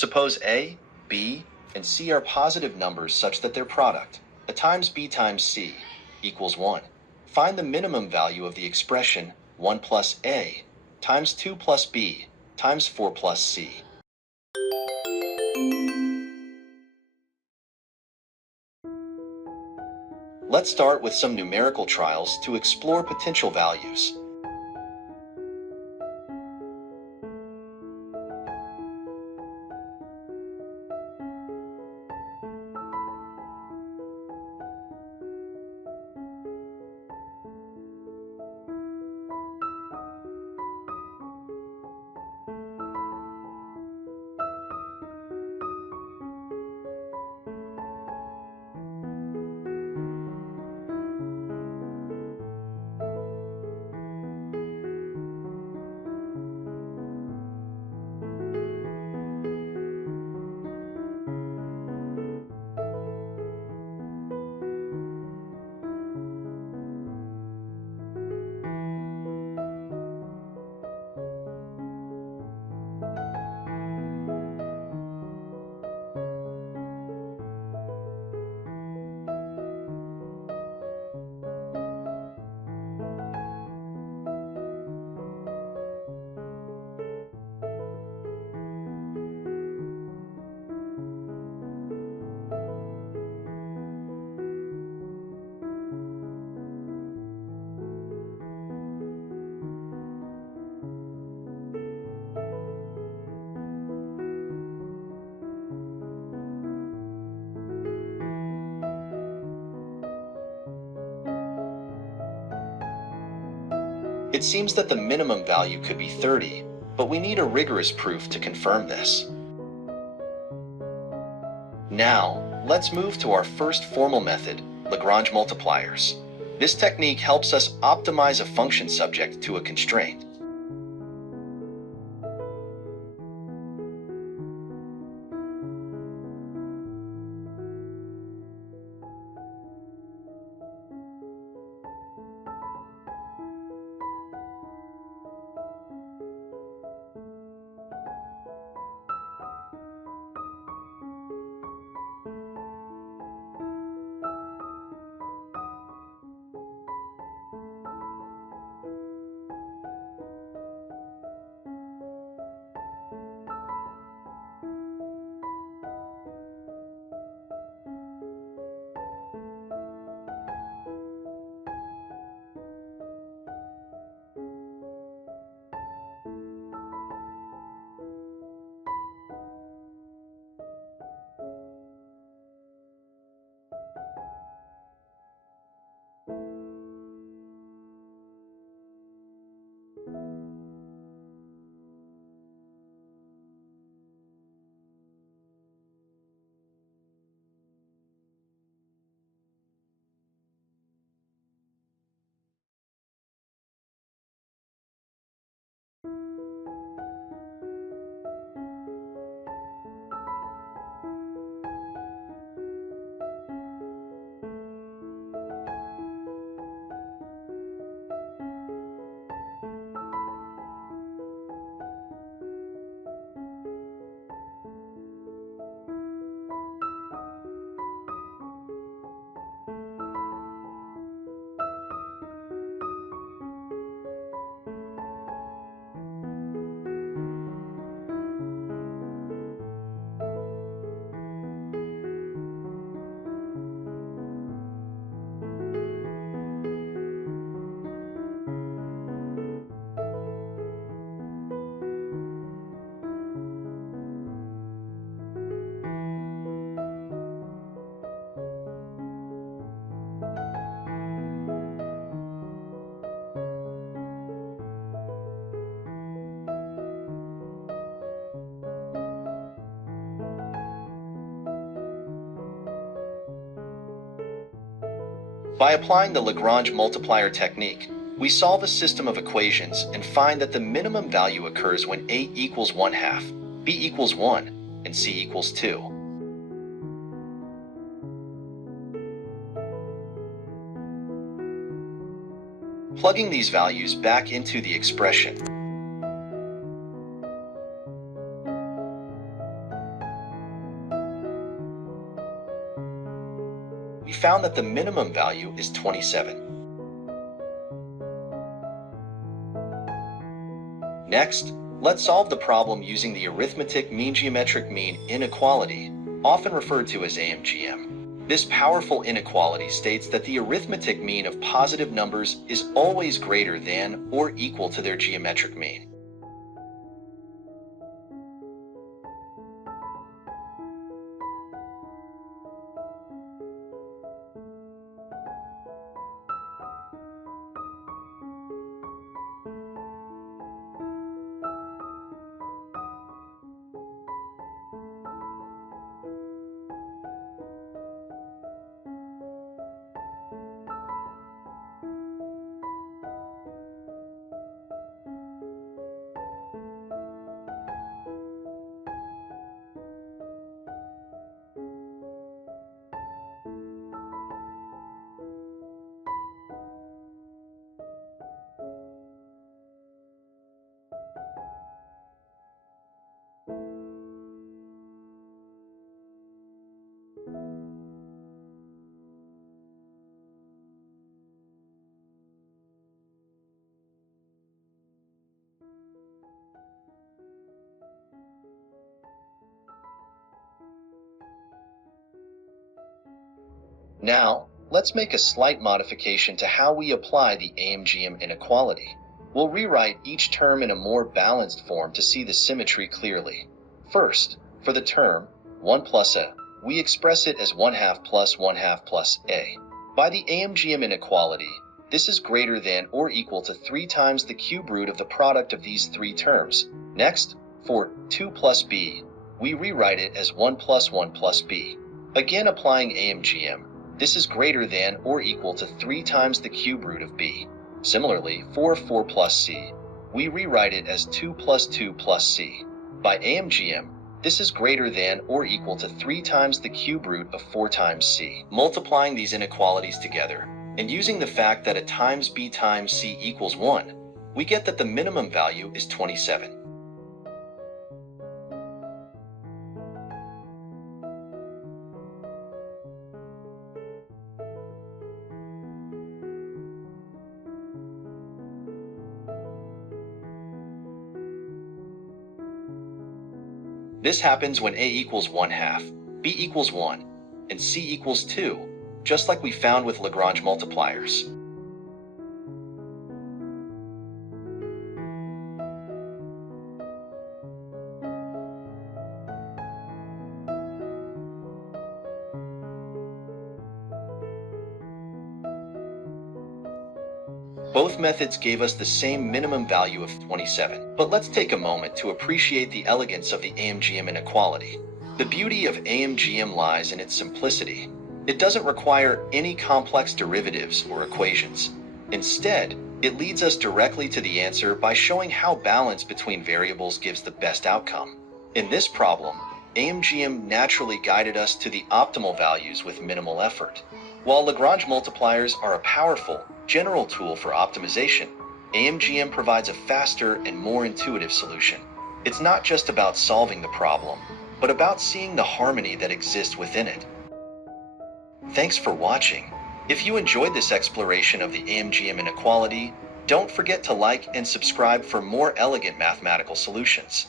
Suppose A, B, and C are positive numbers such that their product, A times B times C, equals 1. Find the minimum value of the expression 1 plus A times 2 plus B times 4 plus C. Let's start with some numerical trials to explore potential values. It seems that the minimum value could be 30, but we need a rigorous proof to confirm this. Now, let's move to our first formal method, Lagrange multipliers. This technique helps us optimize a function subject to a constraint. By applying the Lagrange multiplier technique, we solve a system of equations and find that the minimum value occurs when A equals 1/2, B equals 1, and C equals 2. Plugging these values back into the expression, we found that the minimum value is 27. Next, let's solve the problem using the arithmetic mean geometric mean inequality, often referred to as AMGM. This powerful inequality states that the arithmetic mean of positive numbers is always greater than or equal to their geometric mean. Now, let's make a slight modification to how we apply the AMGM inequality. We'll rewrite each term in a more balanced form to see the symmetry clearly. First, for the term 1 plus a, we express it as 1/2 plus 1/2 plus a. By the AMGM inequality, this is greater than or equal to 3 times the cube root of the product of these three terms. Next, for 2 plus b, we rewrite it as 1 plus 1 plus b. Again applying AMGM, this is greater than or equal to 3 times the cube root of b. Similarly, for 4 plus c, we rewrite it as 2 plus 2 plus c. By AMGM, this is greater than or equal to 3 times the cube root of 4 times c. Multiplying these inequalities together, and using the fact that a times b times c equals 1, we get that the minimum value is 27. This happens when a equals 1/2, b equals 1, and c equals 2, just like we found with Lagrange multipliers. Both methods gave us the same minimum value of 27. But let's take a moment to appreciate the elegance of the AMGM inequality. The beauty of AMGM lies in its simplicity. It doesn't require any complex derivatives or equations. Instead, it leads us directly to the answer by showing how balance between variables gives the best outcome. In this problem, AMGM naturally guided us to the optimal values with minimal effort. While Lagrange multipliers are a powerful, general tool for optimization, AMGM provides a faster and more intuitive solution. It's not just about solving the problem, but about seeing the harmony that exists within it. Thanks for watching. If you enjoyed this exploration of the AMGM inequality, don't forget to like and subscribe for more elegant mathematical solutions.